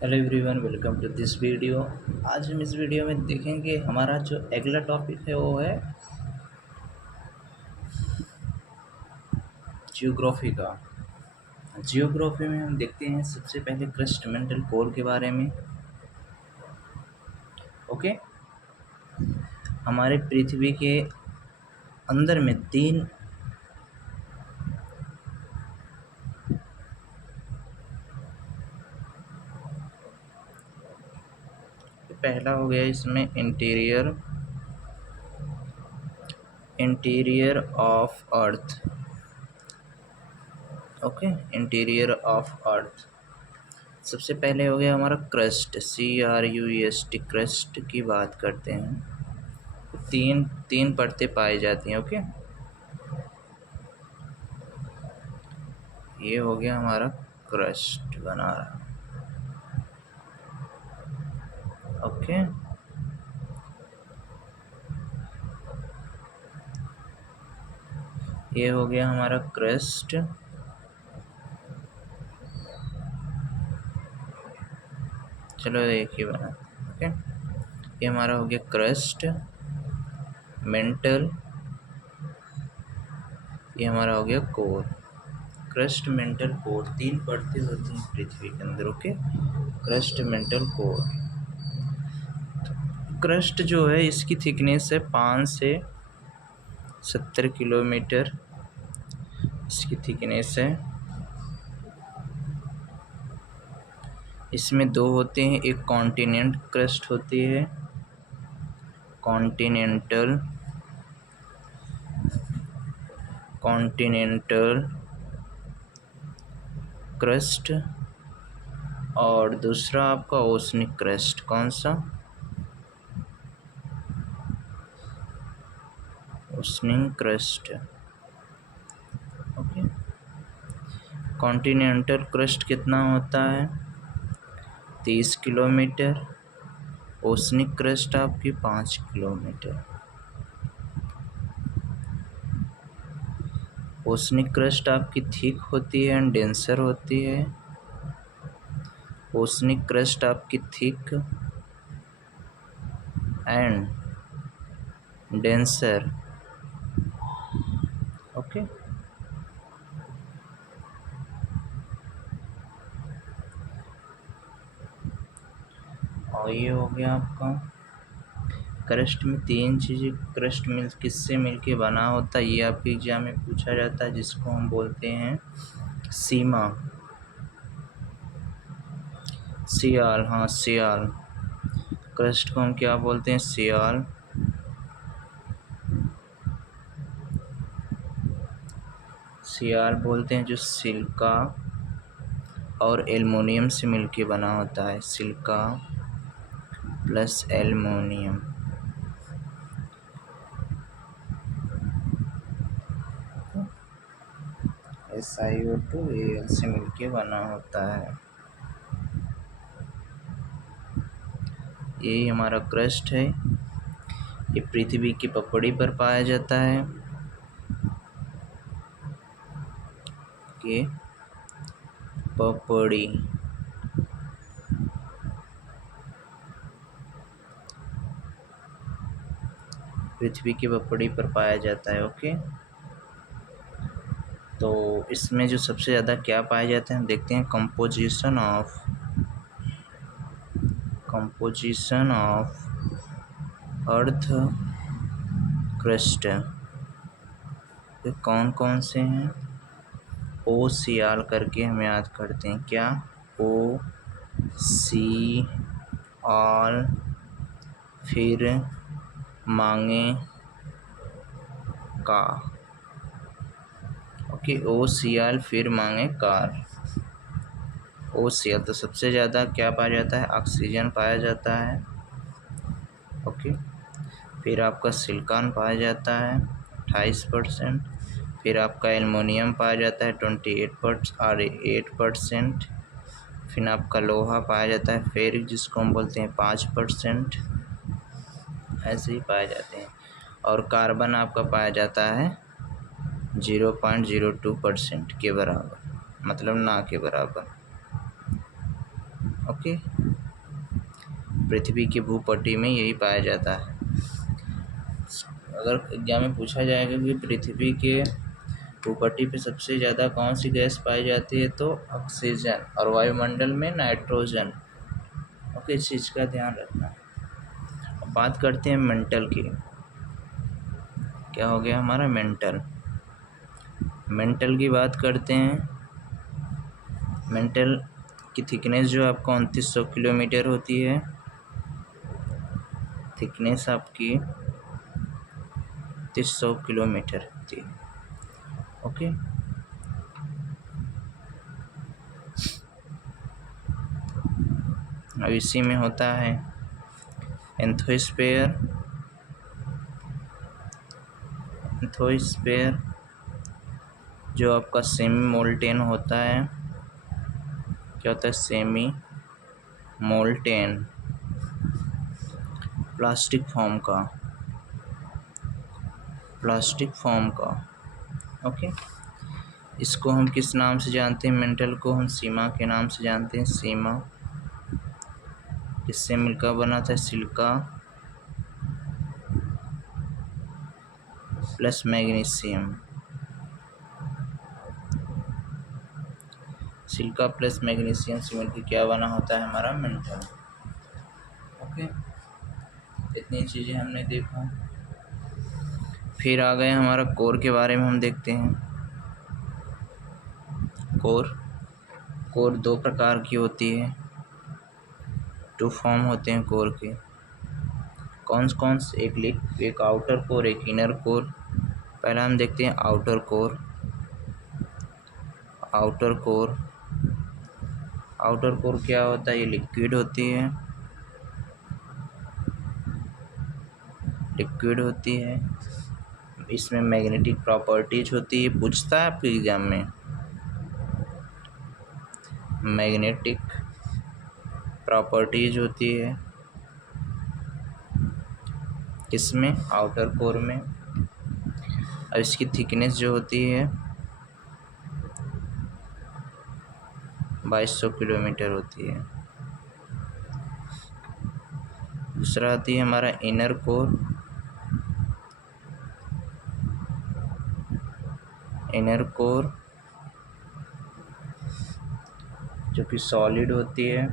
Hello everyone, welcome to this video. आज हम इस वीडियो में देखेंगे हमारा जो अगला टॉपिक है वो है जियोग्राफी का। जियोग्राफी में हम देखते हैं सबसे पहले क्रस्ट मेंटल कोर के बारे में। ओके, हमारे पृथ्वी के अंदर में तीन पहला हो गया इसमें interior of earth. Okay, interior of earth सबसे पहले हो गया हमारा क्रस्ट, CRUST। क्रस्ट की बात करते हैं। तीन तीन परतें पाई जाती हैं। ओके, ये हो गया हमारा क्रस्ट बना रहा। ओके, ये हो गया हमारा क्रस्ट। चलो एक ही बना। ओके, ये हमारा हो गया क्रस्ट मेंटल, ये हमारा हो गया कोर। क्रस्ट मेंटल कोर तीन परतें होती हैं पृथ्वी के अंदर। Okay, crust mantle core. Crust जो है इसकी थिकनेस है 5 से 70 किलोमीटर इसकी थिकनेस है। इसमें दो होते हैं, एक कॉन्टिनेंट क्रस्ट होती है, कॉन्टिनेंटल क्रस्ट, और दूसरा आपका ओशनिक क्रस्ट। कौन सा? Oceanic crust. Okay, continental crust कितना होता है? 30 किलोमीटर। ओशनिक क्रस्ट आपकी 5 किलोमीटर। ओशनिक क्रस्ट आपकी थिक होती है एंड डेंसर होती है। ओशनिक क्रस्ट आपकी थिक एंड डेंसर। ओके, और ये हो गया आपका क्रस्ट में तीन चीज़ें। क्रस्ट किससे मिलके बना होता है, ये आपके एग्जाम में पूछा जाता है, जिसको हम बोलते हैं सीमा, सियाल। हाँ, सियाल। क्रस्ट को हम क्या बोलते हैं? सियाल। सियाल बोलते हैं जो सिलिका और एल्युमिनियम से मिलके बना होता है। Silica plus aluminium. SiO2 Al से मिलके बना होता है। यही हमारा क्रस्ट है। ये पृथ्वी की पपड़ी पर पाया जाता है। ये पपड़ी पृथ्वी की पपड़ी पर पाया जाता है। ओके, तो इसमें जो सबसे ज़्यादा क्या पाया जाता है हम देखते हैं। Composition of earth crust. ये कौन कौन से हैं? OCl करके हम याद करते हैं। क्या? OCl, फिर मांगे का। ओके, OCl फिर मांगे कार। OCl तो सबसे ज़्यादा क्या पाया जाता है? ऑक्सीजन पाया जाता है। ओके, फिर आपका सिलिकॉन पाया जाता है 28%। फिर आपका एल्युमिनियम पाया जाता है 8%। फिर आपका लोहा पाया जाता है फेरिक, जिसको हम बोलते हैं 5%। ऐसे ही पाए जाते हैं। और कार्बन आपका पाया जाता है 0.02% के बराबर, मतलब ना के बराबर। ओके। ओके, पृथ्वी की भूपट्टी में यही पाया जाता है। अगर एग्जाम में पूछा जाएगा कि पृथ्वी के भूपट्टी पे सबसे ज़्यादा कौन सी गैस पाई जाती है, तो ऑक्सीजन, और वायुमंडल में नाइट्रोजन। ओके, इस चीज़ का ध्यान रखना। अब बात करते हैं मेंटल की। क्या हो गया हमारा मेंटल। मेंटल की बात करते हैं। मेंटल की थिकनेस जो आपका 2900 किलोमीटर होती है। थिकनेस आपकी 2900 किलोमीटर होती है। ओके, अब इसी में होता है एंथोस्फेयर। एंथोस्फेयर जो आपका सेमी मोल्टेन होता है। क्या होता है? सेमी मोल्टेन, प्लास्टिक फॉर्म का। ओके, इसको हम किस नाम से जानते हैं? मेंटल को हम सीमा के नाम से जानते हैं। सीमा, इससे मिलकर बना था silica plus magnesium. Silica plus magnesium से मिलकर क्या बना होता है? हमारा मेंटल। ओके, इतनी चीज़ें हमने देखा। फिर आ गए हमारा कोर के बारे में हम देखते हैं। कोर दो प्रकार की होती है। 2 फॉर्म होते हैं कोर के। कौन से? एक आउटर कोर, एक इनर कोर। पहला हम देखते हैं आउटर कोर। आउटर कोर क्या होता है? ये लिक्विड होती है। इसमें मैग्नेटिक प्रॉपर्टीज होती है। पूछता है आपके एग्जाम में, मैग्नेटिक प्रॉपर्टीज होती है इसमें, आउटर कोर में। और इसकी थिकनेस जो होती है 2200 किलोमीटर होती है। दूसरा आती है हमारा इनर कोर। इनर कोर जो कि सॉलिड होती है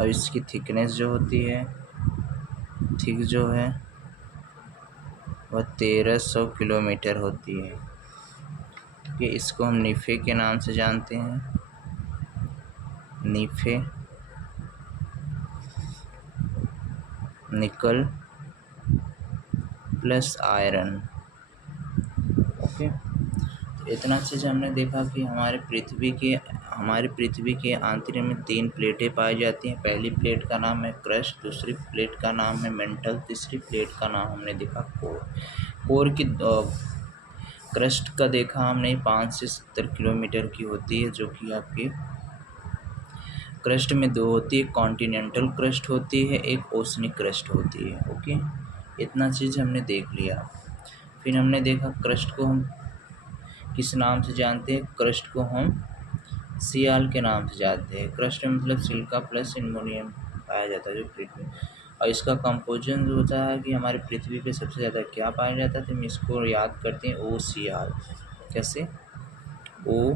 और इसकी थिकनेस जो होती है, थिक जो है वह 1300 किलोमीटर होती है। कि इसको हम नीफे के नाम से जानते हैं। नीफे, निकल प्लस आयरन। ओके, तो इतना चीज़ हमने देखा कि हमारे पृथ्वी के आंतरिक में 3 प्लेटें पाई जाती हैं। पहली प्लेट का नाम है क्रस्ट, दूसरी प्लेट का नाम है मेंटल, तीसरी प्लेट का नाम हमने देखा कोर की क्रस्ट का देखा हमने 5 से 70 किलोमीटर की होती है, जो कि आपकी क्रस्ट में 2 होती है। कॉन्टिनेंटल क्रस्ट होती है, एक ओशनिक क्रस्ट होती है। ओके, इतना चीज़ हमने देख लिया। फिर हमने देखा क्रस्ट को हम किस नाम से जानते हैं? क्रस्ट को हम सियाल के नाम से जानते हैं। क्रस्ट में मतलब सिलिका प्लस एल्युमिनियम पाया जाता है जो पृथ्वी। और इसका कंपोजिशन जो होता है कि हमारी पृथ्वी पे सबसे ज़्यादा क्या पाया जाता है, तो हम इसको याद करते हैं ओ सियाल। कैसे? ओ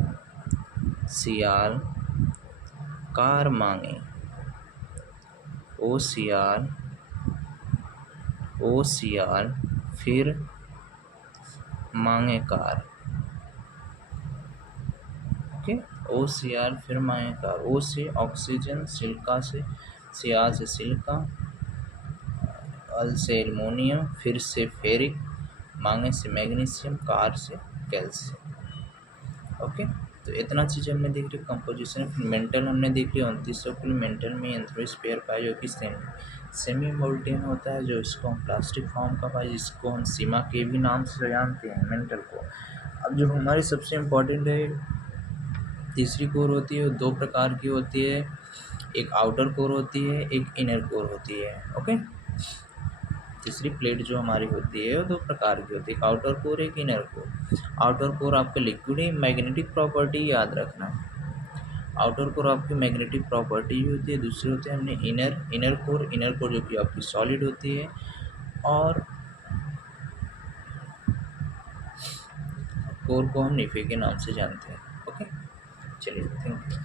सियाल कार मांगे, ओ सियाल फिर मांगे कार। ओके, ओ सियाल फिर मांगे कार। ओ से ऑक्सीजन, सिलिका से, सियाल से सिलिका, अल से एल्युमिनियम, फिर से फेरिक, मांगे से मैग्नीशियम, कार से कैल्शियम। ओके, तो इतना चीज़ हमने देख ली कंपोजिशन। फिर मेंटल हमने देख लिया 2900 किलो। मेंटल में एंथ्रोस्फीयर पाया जो कि सेमी मोल्टेन होता है, जो इसको हम प्लास्टिक फॉर्म का पाया, जिसको हम सीमा के भी नाम से जानते हैं मेंटल को। अब जो हमारी सबसे इम्पोर्टेंट है तीसरी कोर होती है, 2 प्रकार की होती है। एक आउटर कोर होती है, एक इनर कोर होती है। ओके, तीसरी प्लेट जो हमारी होती है वो दो प्रकार की होती है, एक आउटर कोर एक इनर कोर। आउटर कोर आपका लिक्विड है, मैग्नेटिक प्रॉपर्टी याद रखना। आउटर कोर आपकी मैग्नेटिक प्रॉपर्टी होती है, दूसरी होती है हमने इनर कोर जो कि आपकी सॉलिड होती है, और कोर को हम निफे के नाम से जानते हैं। ओके, चलिए थैंक यू।